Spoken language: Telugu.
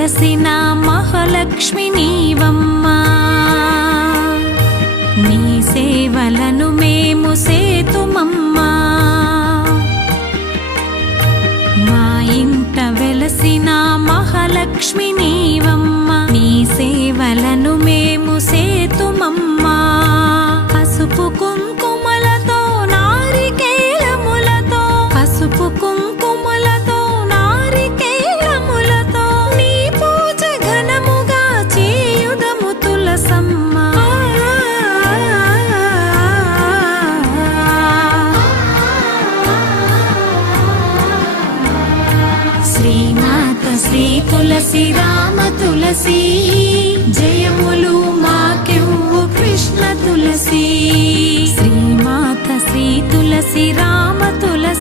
వెలసిన మహాలక్ష్మి నీవమ్మా, నీ సేవలను మేము సేతుమమ్మా. మా ఇంట వెలసిన మహాలక్ష్మి నీవమ్మా, నీ సేవలను మేము సేతుమమ్మా. పసుపు కుంకుమలతో నారికేళములతో, పసుపు కుంకుమలతో నారికేళములతో నీ పూజ ఘనముగా చేయుదము తులసమ్మా. శ్రీమాత శ్రీ తులసి రామ తులసి, జయములు మాకెవ్వు కృష్ణ తులసి. శ్రీమాత శ్రీ తులసి రామ తులసి.